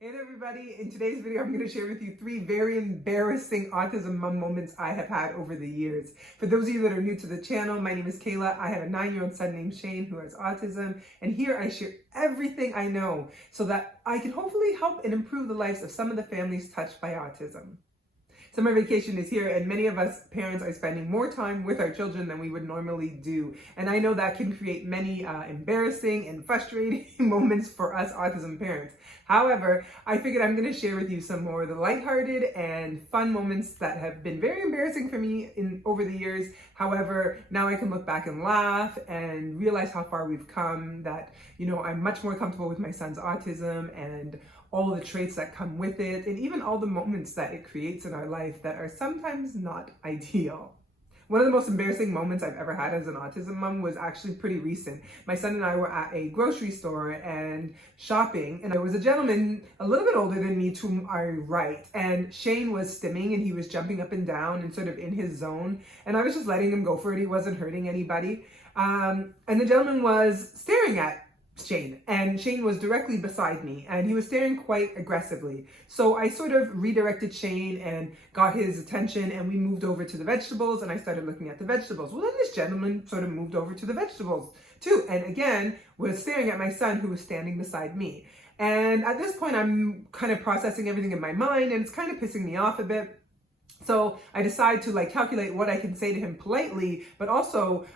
Hey there everybody, in today's video I'm going to share with you 3 very embarrassing autism mom moments I have had over the years. For those of you that are new to the channel, my name is Kayla. I have a 9-year-old son named Shane who has autism, and here I share everything I know so that I can hopefully help and improve the lives of some of the families touched by autism. Summer vacation is here, and many of us parents are spending more time with our children than we would normally do. And I know that can create many embarrassing and frustrating moments for us autism parents. However, I figured I'm going to share with you some more of the lighthearted and fun moments that have been very embarrassing for me over the years. However, now I can look back and laugh and realize how far we've come, that, I'm much more comfortable with my son's autism and all the traits that come with it, and even all the moments that it creates in our life that are sometimes not ideal. One of the most embarrassing moments I've ever had as an autism mom was actually pretty recent. My son and I were at a grocery store and shopping, and there was a gentleman a little bit older than me to my right, and Shane was stimming and he was jumping up and down and sort of in his zone, and I was just letting him go for it. He wasn't hurting anybody. And the gentleman was staring at Shane, and Shane was directly beside me, and he was staring quite aggressively. So I sort of redirected Shane and got his attention, and we moved over to the vegetables, and I started looking at the vegetables. Well, then this gentleman sort of moved over to the vegetables too, and again was staring at my son who was standing beside me. And at this point, I'm kind of processing everything in my mind, and it's kind of pissing me off a bit. So I decide to calculate what I can say to him politely, but also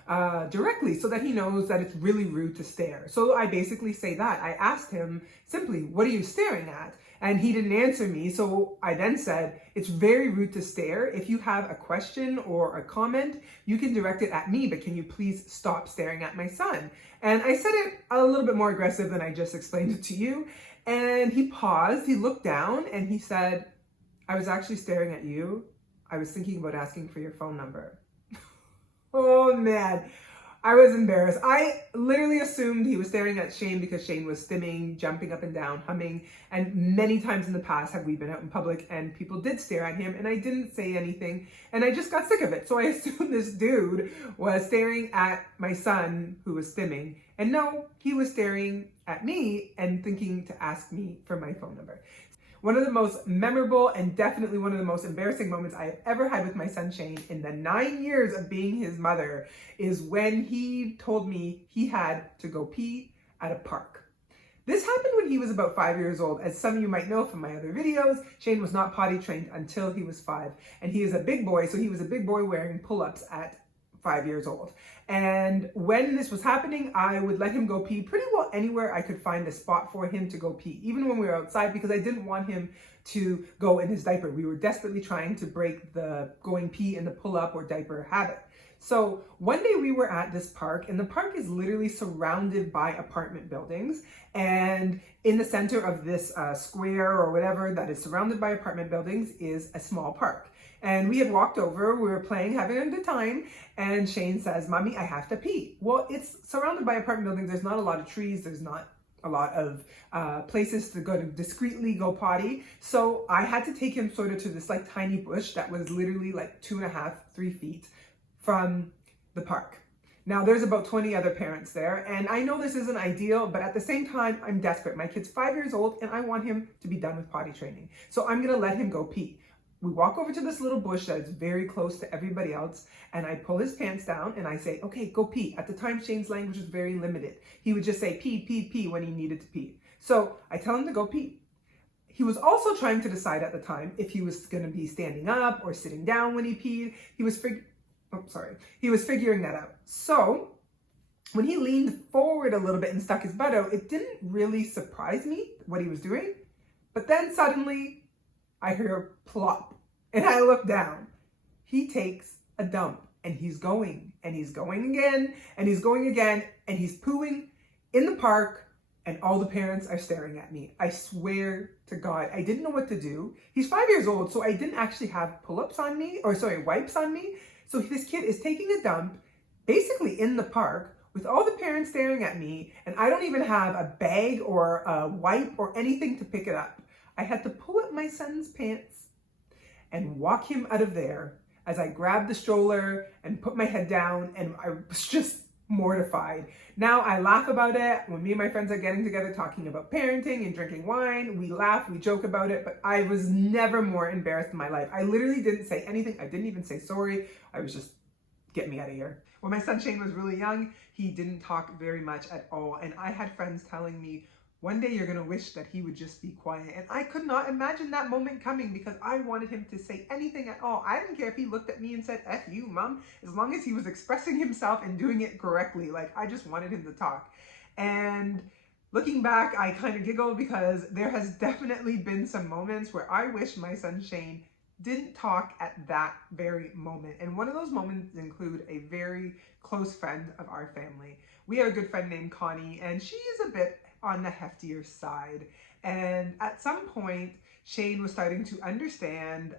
directly, so that he knows that it's really rude to stare. So I basically say that. I asked him simply, "What are you staring at?" And he didn't answer me. So I then said, "It's very rude to stare. If you have a question or a comment, you can direct it at me, but can you please stop staring at my son?" And I said it a little bit more aggressive than I just explained it to you. And he paused, he looked down, and he said, "I was actually staring at you. I was thinking about asking for your phone number." Oh man, I was embarrassed. I literally assumed he was staring at Shane because Shane was stimming, jumping up and down, humming. And many times in the past have we been out in public and people did stare at him, and I didn't say anything, and I just got sick of it. So I assumed this dude was staring at my son who was stimming. And no, he was staring at me and thinking to ask me for my phone number. One of the most memorable and definitely one of the most embarrassing moments I have ever had with my son Shane in the 9 years of being his mother is when he told me he had to go pee at a park. This happened when he was about 5 years old. As some of you might know from my other videos, Shane was not potty trained until he was 5. And he is a big boy, so he was a big boy wearing pull-ups at 5 years old. And when this was happening, I would let him go pee pretty well anywhere I could find a spot for him to go pee, even when we were outside, because I didn't want him to go in his diaper. We were desperately trying to break the going pee in the pull-up or diaper habit. So one day we were at this park, and the park is literally surrounded by apartment buildings. And in the center of this square or whatever that is surrounded by apartment buildings is a small park. And we had walked over, we were playing, having a good time, and Shane says, "Mommy, I have to pee." Well, it's surrounded by apartment buildings. There's not a lot of trees. There's not a lot of places to go to discreetly go potty. So I had to take him sort of to this tiny bush that was literally 2.5, 3 feet from the park. Now, there's about 20 other parents there, and I know this isn't ideal, but at the same time, I'm desperate. My kid's 5 years old, and I want him to be done with potty training. So I'm gonna let him go pee. We walk over to this little bush that is very close to everybody else, and I pull his pants down and I say, "Okay, go pee." At the time, Shane's language was very limited. He would just say pee, pee, pee when he needed to pee. So I tell him to go pee. He was also trying to decide at the time if he was gonna be standing up or sitting down when he peed. He was figuring that out. So when he leaned forward a little bit and stuck his butt out, it didn't really surprise me what he was doing. But then suddenly I hear plop, and I look down. He takes a dump, and he's going again, and he's going again, and he's pooing in the park, and all the parents are staring at me. I swear to God, I didn't know what to do. He's 5 years old, so I didn't actually have wipes on me. So this kid is taking a dump, basically in the park, with all the parents staring at me, and I don't even have a bag or a wipe or anything to pick it up. I had to pull up my son's pants and walk him out of there as I grabbed the stroller and put my head down, and I was just mortified. Now I laugh about it. When me and my friends are getting together talking about parenting and drinking wine, we laugh, we joke about it, but I was never more embarrassed in my life. I literally didn't say anything. I didn't even say sorry. I was just, get me out of here. When my son Shane was really young, he didn't talk very much at all. And I had friends telling me, one day you're going to wish that he would just be quiet. And I could not imagine that moment coming because I wanted him to say anything at all. I didn't care if he looked at me and said, F you, mom, as long as he was expressing himself and doing it correctly. Like, I just wanted him to talk. And looking back, I kind of giggle because there has definitely been some moments where I wish my son Shane didn't talk at that very moment. And one of those moments include a very close friend of our family. We have a good friend named Connie, and she is a bit on the heftier side. And at some point, Shane was starting to understand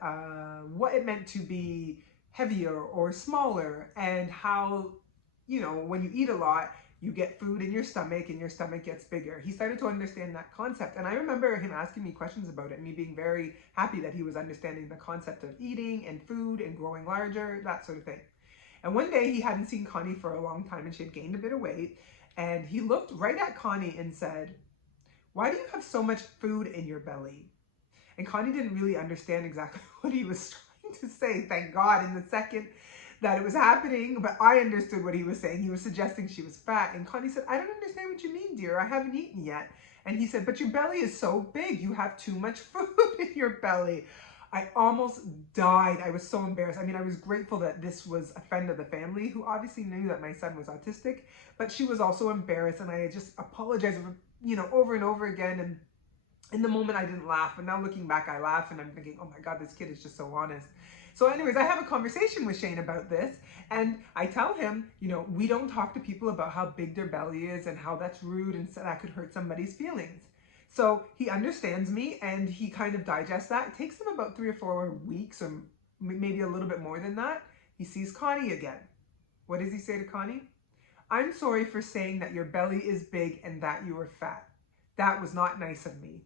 what it meant to be heavier or smaller, and how, you know, when you eat a lot, you get food in your stomach and your stomach gets bigger. He started to understand that concept. And I remember him asking me questions about it and me being very happy that he was understanding the concept of eating and food and growing larger, that sort of thing. And one day he hadn't seen Connie for a long time and she had gained a bit of weight. And he looked right at Connie and said, "Why do you have so much food in your belly?" And Connie didn't really understand exactly what he was trying to say, thank God, in the second that it was happening, but I understood what he was saying. He was suggesting she was fat. And Connie said, "I don't understand what you mean, dear. I haven't eaten yet." And he said, "But your belly is so big. You have too much food in your belly." I almost died. I was so embarrassed. I mean, I was grateful that this was a friend of the family who obviously knew that my son was autistic, but she was also embarrassed. And I just apologized, you know, over and over again. And in the moment I didn't laugh, but now looking back, I laugh and I'm thinking, oh my God, this kid is just so honest. So anyways, I have a conversation with Shane about this, and I tell him, you know, we don't talk to people about how big their belly is and how that's rude and so that could hurt somebody's feelings. So he understands me and he kind of digests that. It takes him about 3 or 4 weeks or maybe a little bit more than that. He sees Connie again. What does he say to Connie? "I'm sorry for saying that your belly is big and that you are fat. That was not nice of me."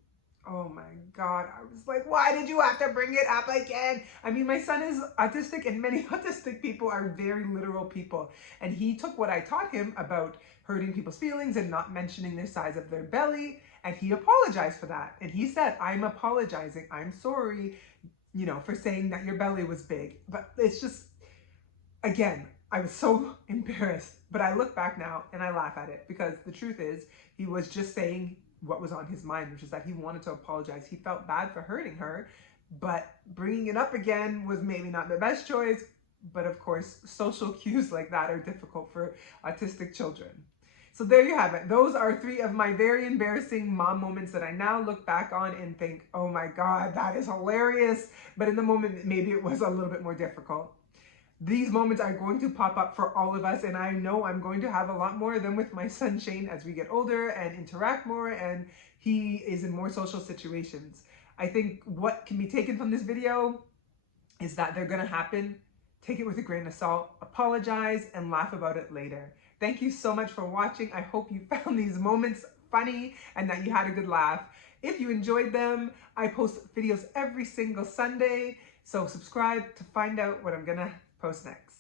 Oh my God. I was like, why did you have to bring it up again? I mean, my son is autistic and many autistic people are very literal people. And he took what I taught him about hurting people's feelings and not mentioning the size of their belly. And he apologized for that. And he said, "I'm apologizing. I'm sorry, you know, for saying that your belly was big." But it's just, again, I was so embarrassed. But I look back now and I laugh at it because the truth is he was just saying what was on his mind, which is that he wanted to apologize. He felt bad for hurting her, but bringing it up again was maybe not the best choice. But of course, social cues like that are difficult for autistic children. So there you have it. Those are 3 of my very embarrassing mom moments that I now look back on and think, oh my God, that is hilarious. But in the moment, maybe it was a little bit more difficult. These moments are going to pop up for all of us, and I know I'm going to have a lot more of them with my son Shane as we get older and interact more, and he is in more social situations. I think what can be taken from this video is that they're going to happen. Take it with a grain of salt, apologize, and laugh about it later. Thank you so much for watching. I hope you found these moments funny and that you had a good laugh. If you enjoyed them, I post videos every single Sunday, so subscribe to find out what I'm going to post next.